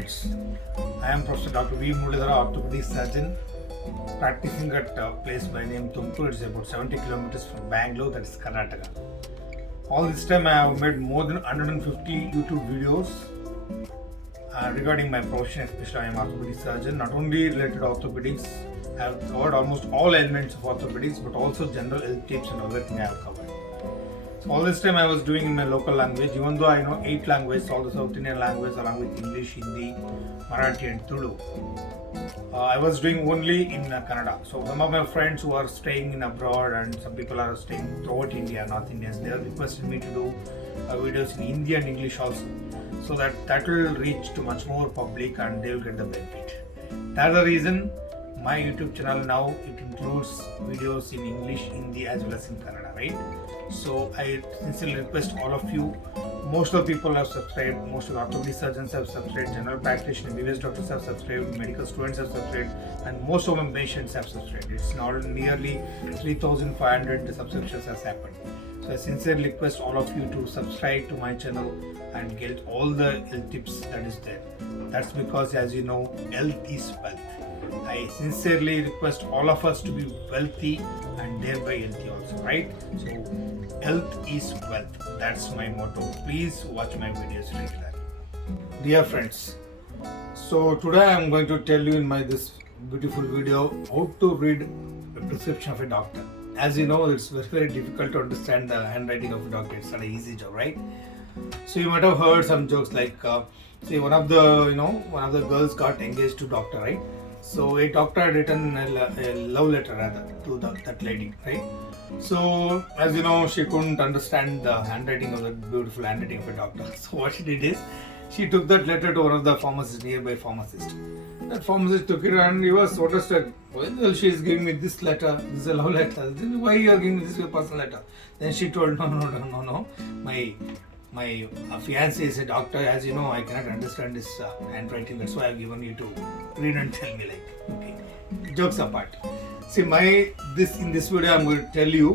friends, I am Professor Dr. V. Muralidhara, orthopedic surgeon, practicing at a place by name Tumkur. It's about 70 kilometers from Bangalore, that is Karnataka. All this time I have made more than 150 YouTube videos regarding my profession, especially I am orthopedic surgeon. Not only related to orthopedics, I have covered almost all elements of orthopedics, but also general health tips and everything I have covered. So all this time I was doing in my local language, even though I know 8 languages, all the South Indian languages along with English, Hindi, Marathi and Tulu. I was doing only in Kannada. So some of my friends who are staying in abroad and some people are staying throughout India, North Indians, they have requested me to do videos in Hindi and English also. So that will reach to much more public and they will get the benefit. That's the reason my YouTube channel now, it includes videos in English, Hindi as well as in Kannada, right? So I sincerely request all of you, most of the people have subscribed, most of the orthopedic surgeons have subscribed, general practitioners, MBBS doctors have subscribed, medical students have subscribed, and most of my patients have subscribed. It's now nearly 3,500 subscriptions has happened. So I sincerely request all of you to subscribe to my channel and get all the health tips that is there. That's because, as you know, health is wealth. I sincerely request all of us to be wealthy and thereby healthy also, right? So health is wealth. That's my motto. Please watch my videos regularly. Dear friends, so today I am going to tell you in this beautiful video how to read a prescription of a doctor. As you know, it's very difficult to understand the handwriting of a doctor. It's not an easy job, right? So you might have heard some jokes like, say one of the girls got engaged to doctor, right? So a doctor had written a love letter rather to that lady, right? So as you know, she couldn't understand the handwriting of the beautiful handwriting of a doctor. So what she did is, she took that letter to one of the pharmacists, nearby pharmacist. That pharmacist took it and he was sort of said, well, she is giving me this letter, this is a love letter. Then why you are giving me this personal letter? Then she told, no. My fiancé is a doctor. As you know, I cannot understand this handwriting. That's why I've given you to read and tell me like. Okay, jokes apart. See, in this video, I'm going to tell you,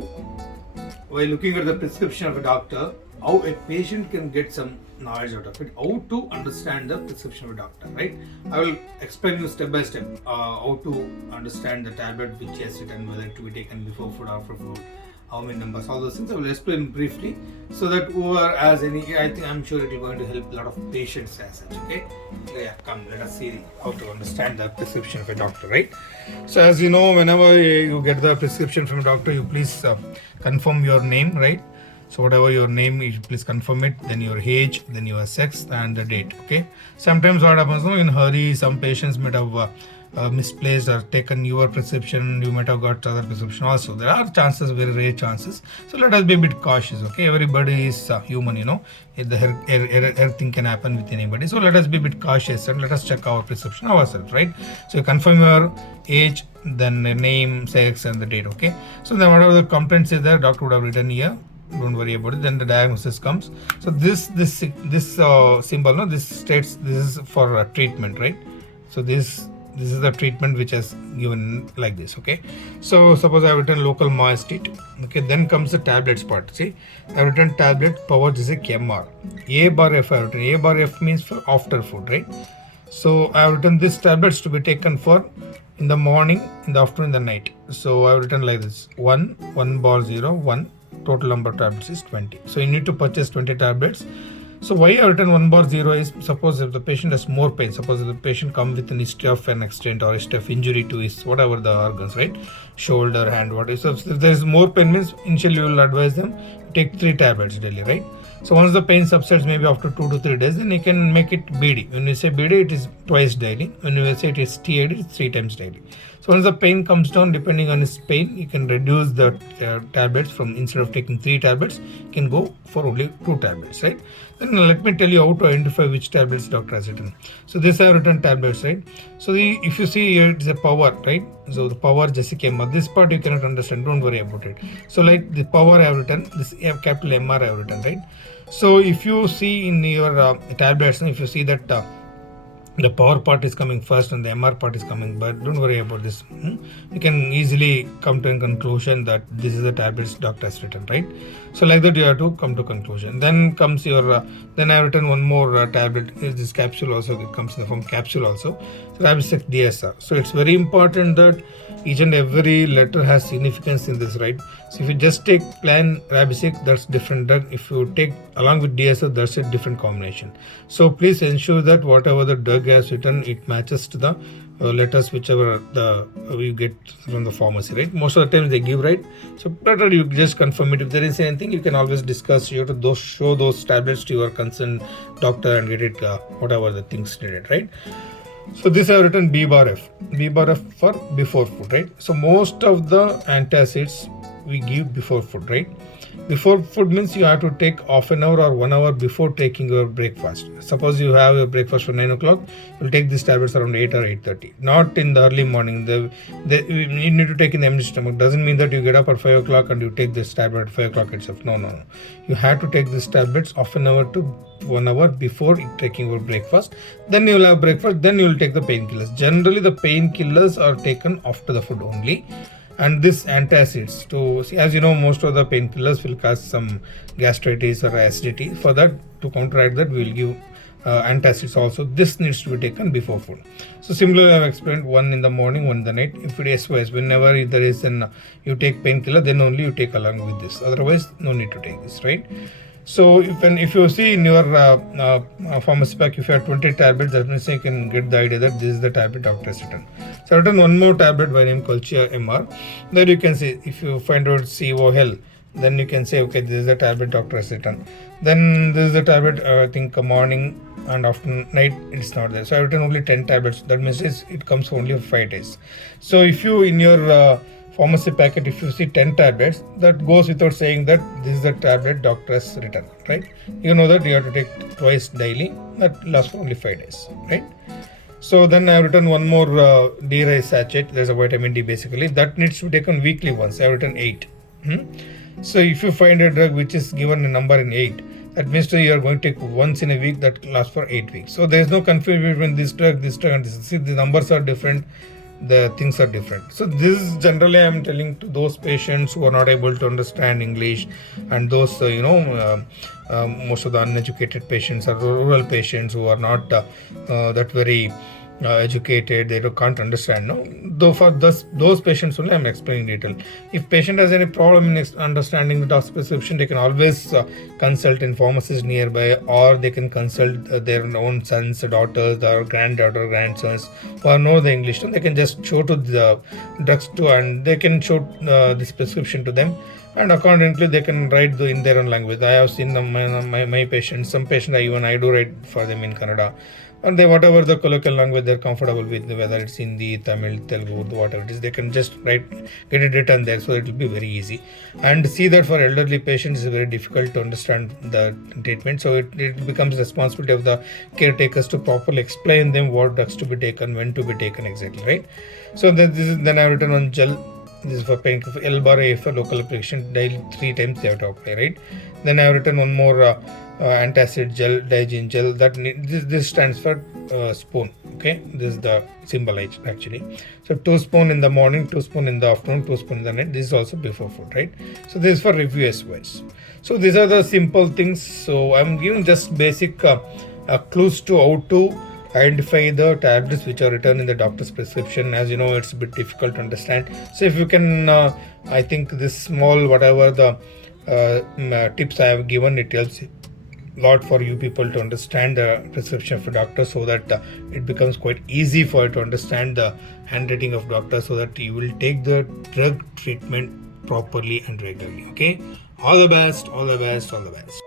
while looking at the prescription of a doctor, how a patient can get some knowledge out of it, how to understand the prescription of a doctor, right? I will explain you step by step how to understand the tablet which has written, whether to be taken before food, after food, how many numbers, all those things. I will explain briefly so that whoever has any, I'm sure it is going to help a lot of patients as such, okay? Yeah, come, let us see how to understand the prescription of a doctor, right? So as you know, whenever you get the prescription from a doctor, you please confirm your name, right? So whatever your name is, please confirm it, then your age, then your sex and the date, okay? Sometimes what happens, in hurry, some patients might have misplaced or taken your prescription, you might have got other prescription also. There are chances, very rare chances. So let us be a bit cautious, okay? Everybody is human, everything can happen with anybody. So let us be a bit cautious and let us check our prescription ourselves, right? So you confirm your age, then the name, sex and the date, okay? So then whatever the complaints is there, doctor would have written here. Don't worry about it. Then the diagnosis comes. So this symbol, this states this is for treatment, right? So this is the treatment which has given like this, okay? So suppose I have written local mastite, okay? Then comes the tablets part. See, I have written tablet power Gisek MR. A bar F I have written. A bar F means for after food, right? So I have written these tablets to be taken for in the morning, in the afternoon, in the night. So I have written like this: 1 bar 0 1. Total number of tablets is 20. So you need to purchase 20 tablets. So why I have written 1 bar 0 is, suppose if the patient has more pain, suppose if the patient comes with an history of an accident or history of injury to his whatever the organs, right? Shoulder, hand, whatever. So if there is more pain, means initially you will advise them take 3 tablets daily, right? So once the pain subsides, maybe after 2 to 3 days, then you can make it BD. When you say BD, it is twice daily. When you say it is TAD, it is 3 times daily. So once the pain comes down, depending on his pain, you can reduce the tablets from, instead of taking 3 tablets, you can go for only 2 tablets, right? Then let me tell you how to identify which tablets doctor has written. So this I have written tablets, right? So if you see here, it's a power, right? So the power Gisek MR. This part you cannot understand. Don't worry about it. So like the power I have written, this capital MR I have written, right? So if you see in your tablets, if you see that the power part is coming first and the MR part is coming, but don't worry about this. You can easily come to a conclusion that this is the tablets doctor has written, right? So like that you have to come to conclusion. Then comes your then I have written one more tablet. This capsule also, it comes in the form capsule also. So Rabisec DSR. So it's very important that each and every letter has significance in this, right? So if you just take plain Rabisec, that's different drug. If you take along with DSR, that's a different combination. So please ensure that whatever the drug has written, it matches to the letters whichever you get from the pharmacy, right? Most of the times they give, right? So better you just confirm it. If there is anything, you can always discuss. You have to show those tablets to your concerned doctor and get it whatever the things needed, right? So this I have written B bar F for before food, right? So most of the antacids we give before food, right? Before food means you have to take half an hour or 1 hour before taking your breakfast. Suppose you have your breakfast for 9 o'clock, you'll take these tablets around 8 or 8:30. Not in the early morning. You need to take in the empty stomach. Doesn't mean that you get up at 5 o'clock and you take this tablet at 5 o'clock itself. No. You have to take these tablets half an hour to 1 hour before taking your breakfast. Then you will have breakfast, then you will take the painkillers. Generally, the painkillers are taken after the food only. And this antacids, to see, as you know, most of the painkillers will cause some gastritis or acidity. For that, to counteract that, we will give antacids also. This needs to be taken before food. So similarly, I have explained, one in the morning, one in the night. If it is SOS, whenever there is you take painkiller, then only you take along with this. Otherwise, no need to take this, right? So if you see in your pharmacy pack, if you have 20 tablets, that means you can get the idea that this is the tablet doctor has written. So I've written one more tablet by name Colchia MR. There you can see, if you find out COL, then you can say, okay, this is the tablet doctor has written. Then this is the tablet, I think morning and after night it's not there. So I've written only 10 tablets. That means it comes for only 5 days. So if you in your pharmacy packet, if you see 10 tablets, that goes without saying that this is the tablet doctor has written, right? You know that you have to take twice daily. That lasts for only 5 days, right? So then I have written one more D-Rise sachet. There's a vitamin D basically. That needs to be taken weekly once. I have written 8. So if you find a drug which is given a number in 8, that means you are going to take once in a week, that lasts for 8 weeks. So there is no confusion between this drug and this. See, the numbers are different, the things are different. So this is generally I am telling to those patients who are not able to understand English, and those most of the uneducated patients or rural patients who are not that very educated, they can't understand. No, though for those patients only I'm explaining detail. If patient has any problem in understanding the doctor's prescription, they can always consult in pharmacists nearby, or they can consult their own sons, daughters, or granddaughter, grandsons who know the English. So they can just show to the drugs to, and they can show this prescription to them, and accordingly they can write in their own language. I have seen my patients, some patients I do write for them in Kannada. And they, whatever the colloquial language they're comfortable with, whether it's Hindi, Tamil, Telugu, whatever it is, they can just get it written there, so it will be very easy. And see that for elderly patients, it's very difficult to understand the treatment, so it becomes responsibility of the caretakers to properly explain them what drugs to be taken, when to be taken exactly, right? So then I've written on gel. This is for pain, L bar A for local application, daily 3 times they have to apply, right? Then I've written one more antacid gel, Digene gel. This stands for spoon. Okay, this is the symbol actually. So 2 spoon in the morning, 2 spoon in the afternoon, 2 spoon in the night. This is also before food, right? So this is for review wise. So these are the simple things. So I'm giving just basic clues to how to identify the tablets which are written in the doctor's prescription. As you know, it's a bit difficult to understand. So if you can, I think this small whatever the tips I have given, it helps a lot for you people to understand the prescription of a doctor, so that it becomes quite easy for you to understand the handwriting of doctor, so that you will take the drug treatment properly and regularly. Okay, all the best, all the best, all the best.